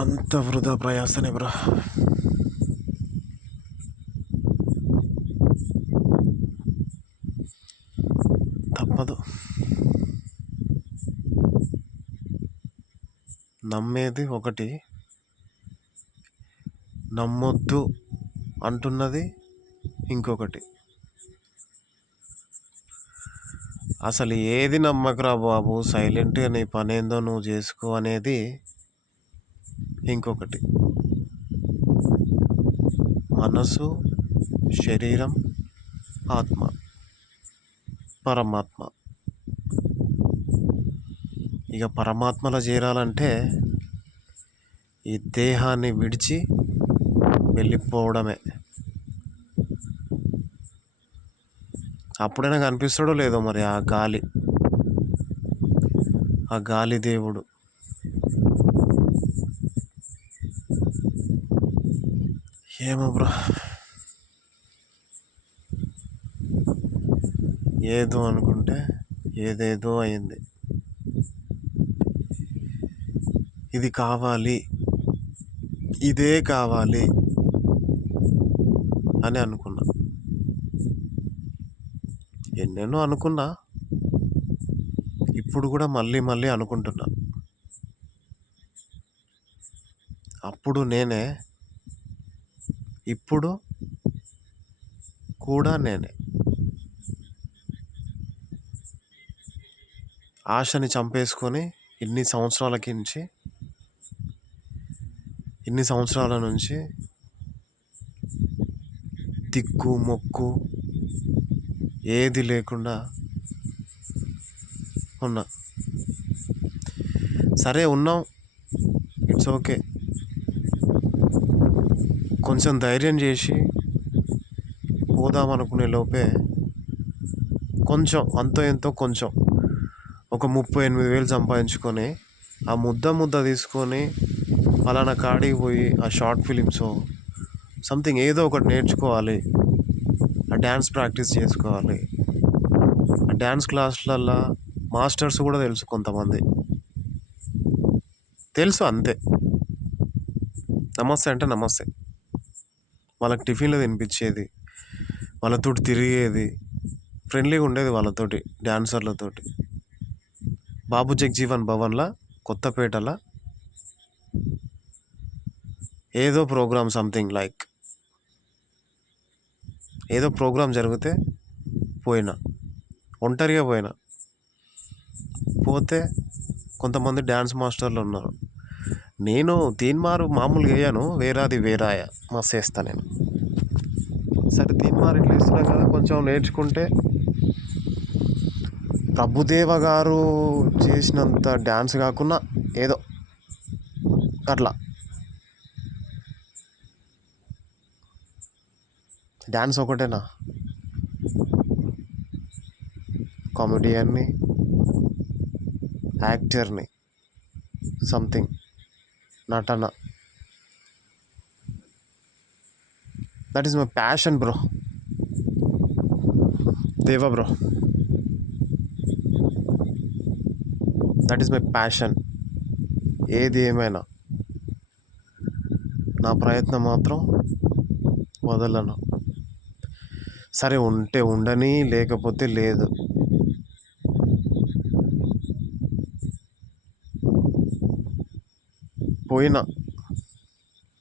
అంత వృధా ప్రయాసనే బ్రో. తప్పదు. నమ్మేది ఒకటి, నమ్మొద్దు అంటున్నది ఇంకొకటి. అసలు ఏది నమ్మకరా బాబు, సైలెంట్గా నీ పనేందో నువ్వు చేసుకో అనేది ఇంకొకటి. మనసు, శరీరం, ఆత్మ, పరమాత్మ. ఇక పరమాత్మలో చేరాలంటే ఈ దేహాన్ని విడిచి వెళ్ళిపోవడమే. అప్పుడైనా కనిపిస్తాడో లేదో మరి ఆ గాలి దేవుడు. ఏమో బ్రో, ఏదో అనుకుంటే ఏదేదో అయింది. ఇది కావాలి, ఇదే కావాలి అని అనుకున్నా. ఎన్నెన్నో అనుకున్నా, ఇప్పుడు కూడా మళ్ళీ మళ్ళీ అనుకుంటున్నా. అప్పుడు నేనే, ఇప్పుడు కూడా నేనే. ఆశని చంపేసుకొని ఇన్ని సంవత్సరాల నుంచి దిక్కు మొక్కు ఏది లేకుండా ఉన్నా. సరే ఉన్నాం, ఇట్స్ ఓకే. కొంచెం ధైర్యం చేసి పోదామనుకునే లోపే కొంచెం అంతో ఎంతో కొంచెం ఒక 38,000 సంపాదించుకొని ఆ ముద్ద తీసుకొని పలానా కాడికి పోయి ఆ షార్ట్ ఫిలిమ్స్ సంథింగ్ ఏదో ఒకటి నేర్చుకోవాలి, ఆ డ్యాన్స్ ప్రాక్టీస్ చేసుకోవాలి. ఆ డ్యాన్స్ క్లాస్లల్లో మాస్టర్స్ కూడా తెలుసు, కొంతమంది తెలుసు, అంతే. నమస్తే అంటే నమస్తే, వాళ్ళకి టిఫిన్లు తినిపించేది, వాళ్ళతోటి తిరిగేది, ఫ్రెండ్లీగా ఉండేది వాళ్ళతోటి, డ్యాన్సర్లతోటి. బాబు జగ్జీవన్ భవన్లో కొత్తపేటలో ఏదో ప్రోగ్రామ్, సంథింగ్ లైక్ ఏదో ప్రోగ్రాం జరిగితే పోయినా, ఒంటరిగా పోతే కొంతమంది డ్యాన్స్ మాస్టర్లు ఉన్నారు. నేను తీన్మారు మామూలుగా వేయను, వేరాయ మస్తు వేస్తా నేను. సరే తీన్మారు ఇట్లా వేస్తున్నాం కదా, కొంచెం నేర్చుకుంటే ప్రభుదేవ గారు చేసినంత డ్యాన్స్ కాకుండా ఏదో అట్లా. డ్యాన్స్ ఒకటేనా, కామెడియన్ని, యాక్టర్ని, సంథింగ్ నటన. That is my passion bro. Deva bro, that is my passion. ఏది ఏమైనా నా ప్రయత్నం మాత్రం వదలను. సరే ఉంటే ఉండని, లేకపోతే లేదు. పోయినా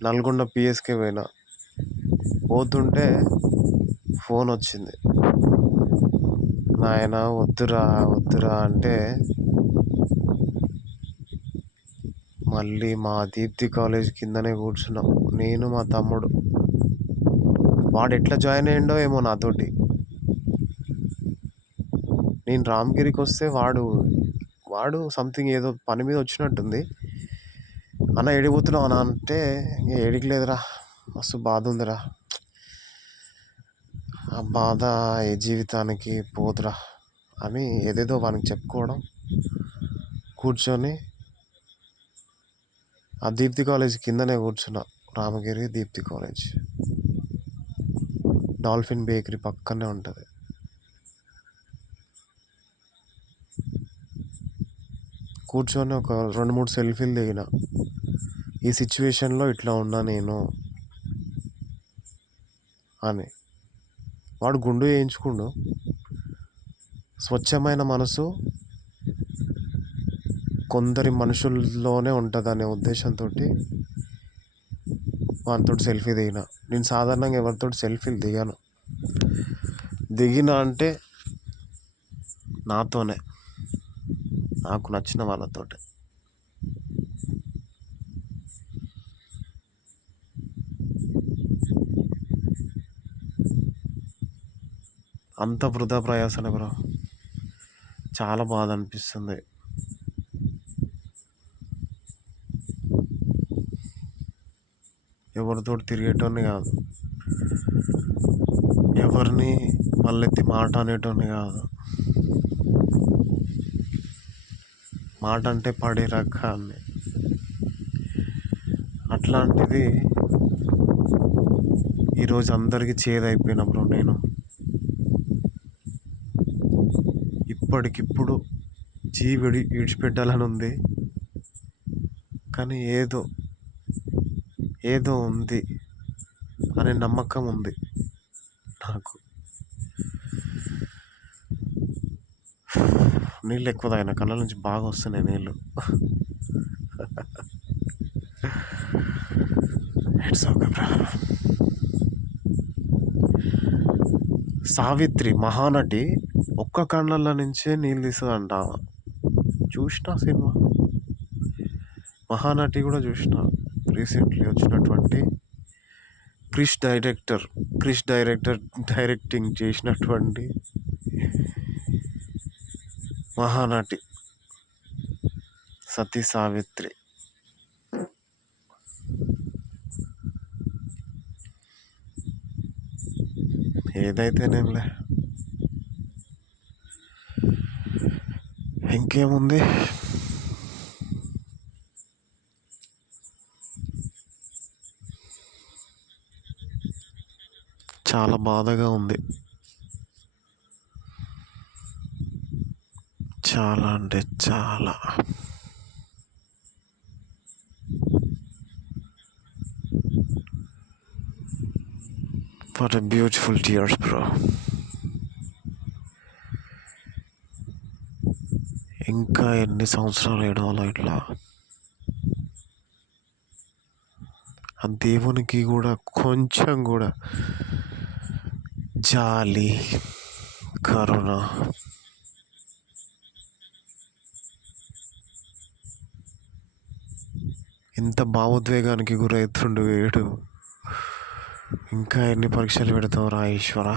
నల్గొండ పిఎస్కే పోతుంటే ఫోన్ వచ్చింది. నాయన వద్దురా అంటే మళ్ళీ మా దీప్తి కాలేజ్ కిందనే కూర్చున్నాం, నేను మా తమ్ముడు. వాడు ఎట్లా జాయిన్ అయ్యిండో ఏమో నాతోటి. నేను రామగిరికి వస్తే వాడు సంథింగ్ ఏదో పని మీద వచ్చినట్టుంది. అన్న ఏడిపోతున్నావు అన్న అంటే, ఏడికి లేదురా, మస్తు బాధ ఉందిరా. ఆ బాధ ఏ జీవితానికి పోదురా అని ఏదేదో వానికి చెప్పుకోవడం, కూర్చొని ఆ దీప్తి కాలేజ్ కిందనే కూర్చున్నా. Ramagiri Deepthi college, dolphin bakery పక్కనే ఉంటుంది. కూర్చొని ఒక 2-3 సెల్ఫీలు దిగిన. ఈ సిచ్యువేషన్లో ఇట్లా ఉన్నా నేను అని. వాడు గుండు చేయించుకుండు. స్వచ్ఛమైన మనసు కొందరి మనుషుల్లోనే ఉంటుందనే ఉద్దేశంతో వానితో సెల్ఫీ దిగిన. నేను సాధారణంగా ఎవరితో సెల్ఫీలు దిగాను. దిగిన అంటే నాతోనే, నాకు నచ్చిన వాళ్ళతోటే. అంత వృధా ప్రయాసనే బ్రో. చాలా బాధ అనిపిస్తుంది. ఎవరితో తిరిగేటోని కాదు, ఎవరిని మళ్ళెత్తి మాట అనేటోని కాదు. మాట అంటే పడే రకాన్ని. అట్లాంటిది ఈరోజు అందరికీ చేదైపోయినా బ్రో. నేను ఇప్పటికిప్పుడు విడిచిపెట్టాలని ఉంది, కానీ ఏదో ఉంది అనే నమ్మకం ఉంది నాకు. నీళ్ళు ఎక్కువ తాగిన, కళ్ళ నుంచి బాగా వస్తున్నాయి నీళ్ళు. It's okay bro. Savitri Mahanati ఒక్క కళ్ళ నుంచే నీళ్ళు తీస్తుందంట. చూసిన సినిమా మహానటి కూడా చూసిన. రీసెంట్లీ వచ్చినటువంటి క్రిష్ డైరెక్టింగ్ చేసినటువంటి మహానటి సతీ సావిత్రి. ఏదైతేనేంలే, ఇంకేముంది. చాలా బాధగా ఉంది, చాలా అంటే చాలా. What a beautiful tears bro. ఇంకా ఎన్ని సంవత్సరాలు ఏడవాలో ఇట్లా. ఆ దేవునికి కూడా కొంచెం కూడా జాలి, కరుణ, ఇంత భావోద్వేగానికి గురవుతుండు వీడు. ఇంకా ఎన్ని పరీక్షలు పెడతావురా ఈశ్వర.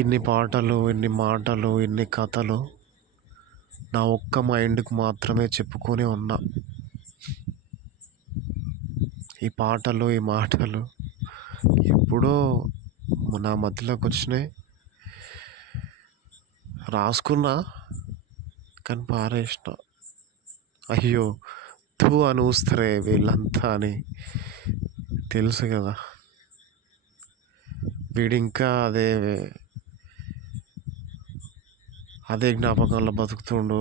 ఇన్ని పాటలు, ఇన్ని మాటలు, ఇన్ని కథలు నా ఒక్క మైండ్కి మాత్రమే చెప్పుకొని ఉన్నా. ఈ పాటలు, ఈ మాటలు ఎప్పుడో నా మధ్యలోకి వచ్చినాయి, రాసుకున్నా, కానీ పారేసిన. అయ్యో తూ అని ఊస్తారే వీళ్ళంతా అని తెలుసు కదా. వీడింకా అదే జ్ఞాపకంలో బతుకుతుండు.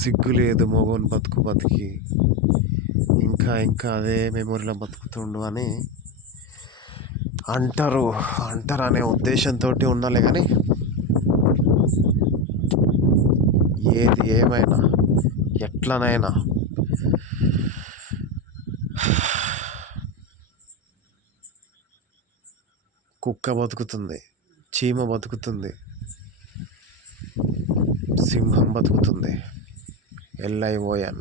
సిగ్గు లేదు మగోని బతికి ఇంకా అదే మెమొరీలో బతుకుతుండు అని అంటారు అనే ఉద్దేశంతో ఉండాలి. కానీ ఏది ఏమైనా ఎట్లనైనా కుక్క బతుకుతుంది, చీమ బతుకుతుంది, సింహం బతుకుతుంది. LION.